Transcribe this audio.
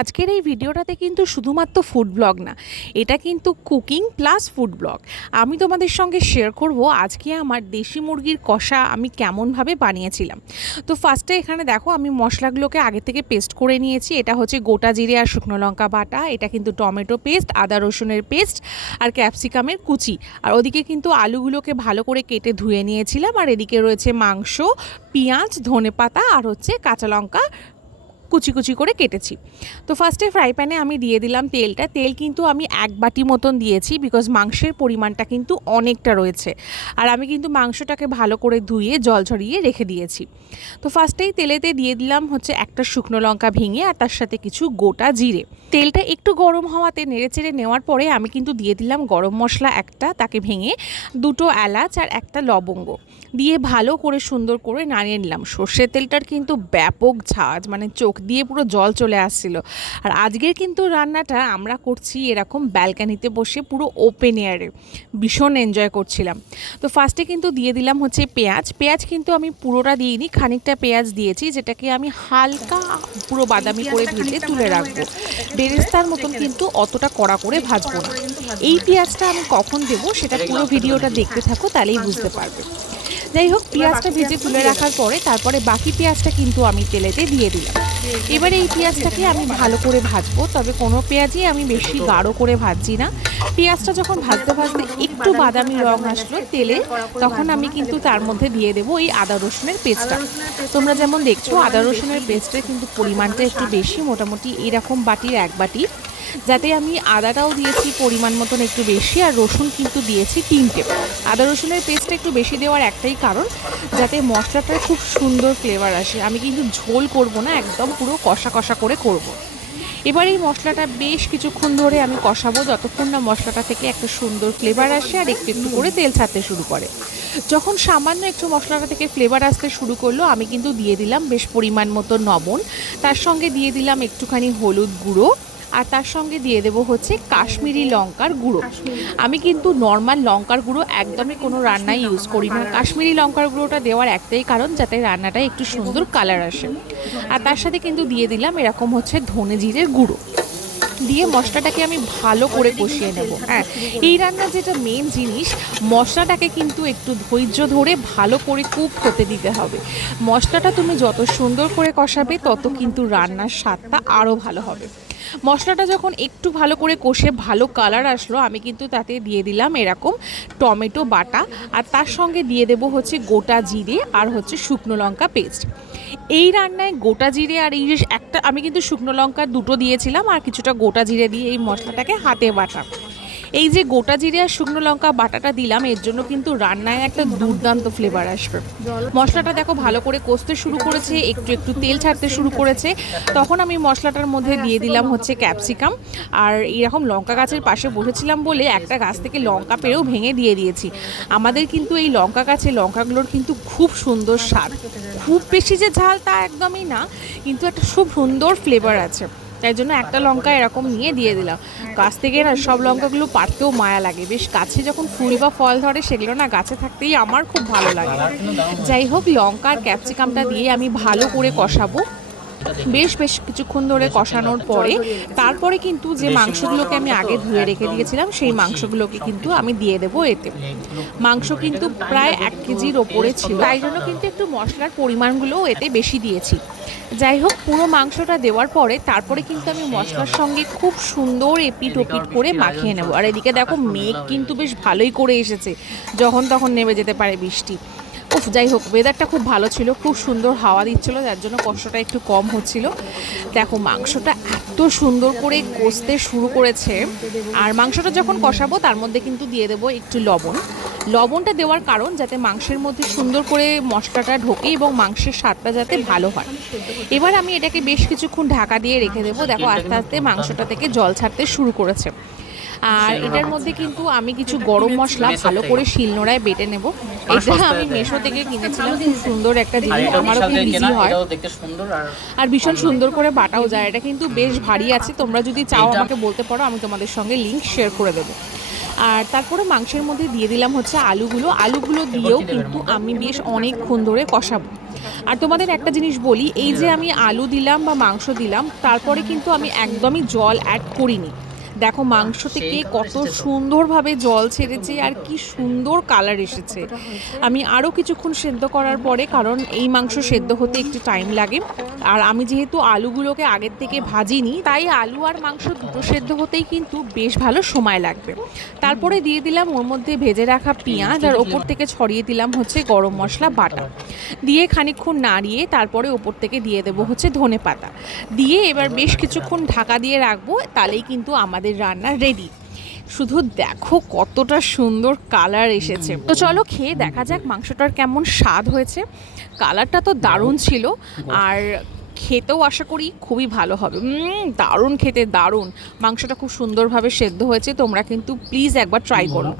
আজকের এই ভিডিওটাতে কিন্তু শুধুমাত্র ফুড ব্লগ না, এটা কিন্তু কুকিং প্লাস ফুড ব্লগ আমি তোমাদের সঙ্গে শেয়ার করব আজকে আমার দেশি মুরগির কষা আমি কেমনভাবে বানিয়েছিলাম। তো ফার্স্টে এখানে দেখো আমি মশলাগুলোকে আগে থেকে পেস্ট করে নিয়েছি, এটা হচ্ছে গোটা জিরে আর শুকনো লঙ্কা বাটা, এটা কিন্তু টমেটো পেস্ট আদা রসুনের পেস্ট আর ক্যাপসিকামের কুচি। আর ওদিকে কিন্তু আলুগুলোকে ভালো করে কেটে ধুয়ে নিয়েছিলাম, আর এদিকে রয়েছে মাংস, পেঁয়াজ ধনে পাতা আর হচ্ছে কাঁচা লঙ্কা কুচি কুচি করে কেটেছি। তো ফার্স্টে ফ্রাই প্যানে আমি দিয়ে দিলাম তেলটা। তেল কিন্তু আমি এক বাটি মতন দিয়েছি বিকজ মাংসের পরিমাণটা কিন্তু অনেকটা রয়েছে। আর আমি কিন্তু মাংসটাকে ভালো করে ধুয়ে, জল ঝরিয়ে রেখে দিয়েছি। তো ফার্স্টেই তেলেতে দিয়ে দিলাম হচ্ছে একটা শুকনো লঙ্কা ভেঙে আর তার সাথে কিছু গোটা জিরে। তেলটা একটু গরম হওয়াতে নেড়েচেড়ে নেওয়ার পরে আমি কিন্তু দিয়ে দিলাম গরম মশলা একটা, তাকে ভেঙে দুটো এলাচ আর একটা লবঙ্গ। দিয়ে ভালো করে সুন্দর করে নাড়িয়ে নিলাম। সর্ষের তেলটার কিন্তু ব্যাপক ঝাঁজ মানে চোখ দিয়ে পুরো জল চলে আসছিল। আর আজকের কিন্তু রান্নাটা আমরা করছি এরকম ব্যালকানিতে বসে পুরো ওপেন এয়ারে ভীষণ এনজয় করছিলাম। তো ফার্স্টে কিন্তু দিয়ে দিলাম হচ্ছে পেঁয়াজ। পেঁয়াজ কিন্তু আমি পুরোটা দিইনি খানিকটা পেঁয়াজ দিয়েছি যেটাকে আমি হালকা পুরো বাদামি করে ভেজে তুলে রাখব। বেরেস্তার মতন কিন্তু অতটা কড়া করে ভাজবো না। এই পেঁয়াজটা আমি কখন দেবো সেটা পুরো ভিডিওটা দেখতে থাকো তাহলেই বুঝতে পারবে। যাই হোক পেঁয়াজটা ভেজে তুলে রাখার পরে তারপরে বাকি পেঁয়াজটা কিন্তু আমি তেলেতে দিয়ে দিলাম। এবারে এই পেঁয়াজটাকে আমি ভালো করে ভাজবো তবে কোনো পেঁয়াজই আমি বেশি গাঢ় করে ভাজছি না। পেঁয়াজটা যখন ভাজতে ভাজতে একটু বাদামি রং আসলো তেলে তখন আমি কিন্তু তার মধ্যে দিয়ে দেবো এই আদা রসুনের পেস্টটা। তোমরা যেমন দেখছ আদা রসুনের পেস্টের কিন্তু পরিমাণটা একটু বেশি মোটামুটি এরকম বাটির এক বাটি। যাতে আমি আদাটাও দিয়েছি পরিমাণ মতন একটু বেশি আর রসুন কিন্তু দিয়েছি তিনটে। আদা রসুনের পেস্টটা একটু বেশি দেওয়ার একটাই কারণ, যাতে মশলাটার খুব সুন্দর ফ্লেভার আসে। আমি কিন্তু ঝোল করব না, একদম পুরো কষা কষা করে করব। এবার এই মশলাটা বেশ কিছুক্ষণ ধরে আমি কষাবো, যতক্ষণ না মশলাটা থেকে একটা সুন্দর ফ্লেভার আসে আর একটু একটু করে তেল ছাড়তে শুরু করে। যখন সামান্য একটু মশলাটা থেকে ফ্লেভার আসতে শুরু করল, আমি কিন্তু দিয়ে দিলাম বেশ পরিমাণ মতো লবণ। তার সঙ্গে দিয়ে দিলাম একটুখানি হলুদ গুঁড়ো। আর তার সঙ্গে দিয়ে দেবো হচ্ছে কাশ্মীরি লঙ্কার গুঁড়ো। আমি কিন্তু নর্মাল লঙ্কার গুঁড়ো একদমই কোনো রান্নায় ইউজ করি না। কাশ্মীরি লঙ্কার গুঁড়োটা দেওয়ার একটাই কারণ যাতে রান্নাটা একটু সুন্দর কালার আসে। আর তার সাথে কিন্তু দিয়ে দিলাম এরকম হচ্ছে ধনে জিরের গুঁড়ো। দিয়ে মশলাটাকে আমি ভালো করে কষিয়ে নেব। হ্যাঁ এই রান্নার যেটা মেন জিনিস মশলাটাকে কিন্তু একটু ধৈর্য ধরে ভালো করে কুক হতে দিতে হবে। মশলাটা তুমি যত সুন্দর করে কষাবে তত কিন্তু রান্নার স্বাদটা আরও ভালো হবে। মশলাটা যখন একটু ভালো করে কষে ভালো কালার আসলো, আমি কিন্তু তাতে দিয়ে দিলাম এরকম টমেটো বাটা। আর তার সঙ্গে দিয়ে দেব হচ্ছে গোটা জিরে আর হচ্ছে শুকনো লঙ্কা পেস্ট এই রান্নায় গোটা জিরে আর এই একটা, আমি কিন্তু শুকনো লঙ্কা দুটো দিয়েছিলাম আর কিছুটা গোটা জিরে দিয়ে এই মশলাটাকে হাতে বাটা। এই যে গোটা জিরে আর শুকনো লঙ্কা বাটাটা দিলাম, এর জন্য কিন্তু রান্নায় একটা দুর্দান্ত ফ্লেভার আসবে। মশলাটা দেখো ভালো করে কষতে শুরু করেছে, একটু একটু তেল ছাড়তে শুরু করেছে। তখন আমি মশলাটার মধ্যে দিয়ে দিলাম হচ্ছে ক্যাপসিকাম আর এরকম লঙ্কা গাছের পাশে বসেছিলাম বলে একটা গাছ থেকে লঙ্কা পেরেও ভেঙে দিয়ে দিয়েছি। আমাদের কিন্তু এই লঙ্কা গাছে লঙ্কাগুলোর কিন্তু খুব সুন্দর স্বাদ। খুব বেশি যে ঝাল তা একদমই না, কিন্তু একটা খুব সুন্দর ফ্লেভার আছে। তাই জন্য একটা লঙ্কা এরকম নিয়ে দিয়ে দিলাম। গাছ থেকে না সব লঙ্কাগুলো পারতেও মায়া লাগে। বেশ গাছে যখন ফুল বা ফল ধরে সেগুলো না গাছে থাকতেই আমার খুব ভালো লাগে। যাই হোক, লঙ্কা আর ক্যাপসিকামটা দিয়ে আমি ভালো করে কষাবো। বেশ বেশ কিছুক্ষণ ধরে কষানোর পরে তারপরে কিন্তু যে মাংসগুলোকে আমি আগে ধুয়ে রেখে দিয়েছিলাম সেই মাংসগুলোকে কিন্তু আমি দিয়ে দেবো এতে। মাংস কিন্তু প্রায় এক কেজির ওপরে ছিল। তাই জন্য কিন্তু একটু মশলার পরিমাণগুলোও এতে বেশি দিয়েছি। যাই হোক পুরো মাংসটা দেওয়ার পরে তারপরে কিন্তু আমি মশলার সঙ্গে খুব সুন্দর এপিট ওপিট করে মাখিয়ে নেব। আর এদিকে দেখো মেঘ কিন্তু বেশ ভালোই করে এসেছে। যখন তখন নেমে যেতে পারে বৃষ্টি। উফ যাই হোক ওয়েদারটা খুব ভালো ছিল, খুব সুন্দর হাওয়া দিচ্ছিল, যার জন্য কষ্টটা একটু কম হচ্ছিল। দেখো, মাংসটা এত সুন্দর করে কষতে শুরু করেছে। আর মাংসটা যখন কষাবো, তার মধ্যে কিন্তু দিয়ে দেবো একটু লবণ। লবণটা দেওয়ার কারণ যাতে মাংসের মধ্যে সুন্দর করে মশলাটা ঢোকে এবং মাংসের স্বাদটা যাতে ভালো হয়। এবার আমি এটাকে বেশ কিছুক্ষণ ঢাকা দিয়ে রেখে দেবো। দেখো, আস্তে আস্তে মাংসটা থেকে জল ছাড়তে শুরু করেছে। আর এটার মধ্যে। কিন্তু আমি কিছু গরম মশলা ভালো করে শিলনোড়ায় বেটে নেব। এটা আমি মেশো থেকে কিনেছিলাম। খুব সুন্দর একটা জিনিস। আমারও খুব ইজি হয়। আর আর ভীষণ সুন্দর করে বাটাও যায়। এটা কিন্তু বেশ ভারী আছে। তোমরা যদি চাও আমাকে বলতে পারো আমি তোমাদের সঙ্গে লিঙ্ক শেয়ার করে দেবো। আর তারপরে মাংসের মধ্যে দিয়ে দিলাম হচ্ছে আলুগুলো। আলুগুলো দিয়েও কিন্তু আমি বেশ অনেকক্ষণ ধরে কষাবো। আর তোমাদের একটা জিনিস বলি এই যে আমি আলু দিলাম বা মাংস দিলাম তারপরে কিন্তু আমি একদমই জল অ্যাড করিনি। দেখো মাংস থেকে কত। সুন্দরভাবে জল ছেড়েছে আর কি সুন্দর কালার এসেছে। আমি আরও কিছুক্ষণ সেদ্ধ করার পরে কারণ এই মাংস সেদ্ধ হতে একটু টাইম লাগে। আর আমি যেহেতু আলুগুলোকে আগের থেকে ভাজিনি তাই আলু আর মাংস দুটো সেদ্ধ হতেই কিন্তু বেশ ভালো সময় লাগবে। তারপরে দিয়ে দিলাম ওর মধ্যে ভেজে রাখা পেঁয়াজ আর ওপর থেকে ছড়িয়ে দিলাম হচ্ছে গরম মশলা বাটা। দিয়ে খানিকক্ষণ নাড়িয়ে তারপরে ওপর থেকে দিয়ে দেবো হচ্ছে ধনে পাতা দিয়ে এবার বেশ কিছুক্ষণ ঢাকা দিয়ে রাখব তাহলেই কিন্তু আমাদের রান্না রেডি শুধু দেখো কতটা সুন্দর কালার এসেছে। তো চলো খেয়ে দেখা যাক মাংসটার কেমন স্বাদ হয়েছে। কালারটা তো দারুণ ছিল আর খেতেও আশা করি খুবই ভালো হবে। দারুণ খেতে, দারুণ। মাংসটা খুব সুন্দরভাবে সেদ্ধ হয়েছে, তোমরা কিন্তু প্লিজ একবার ট্রাই করো।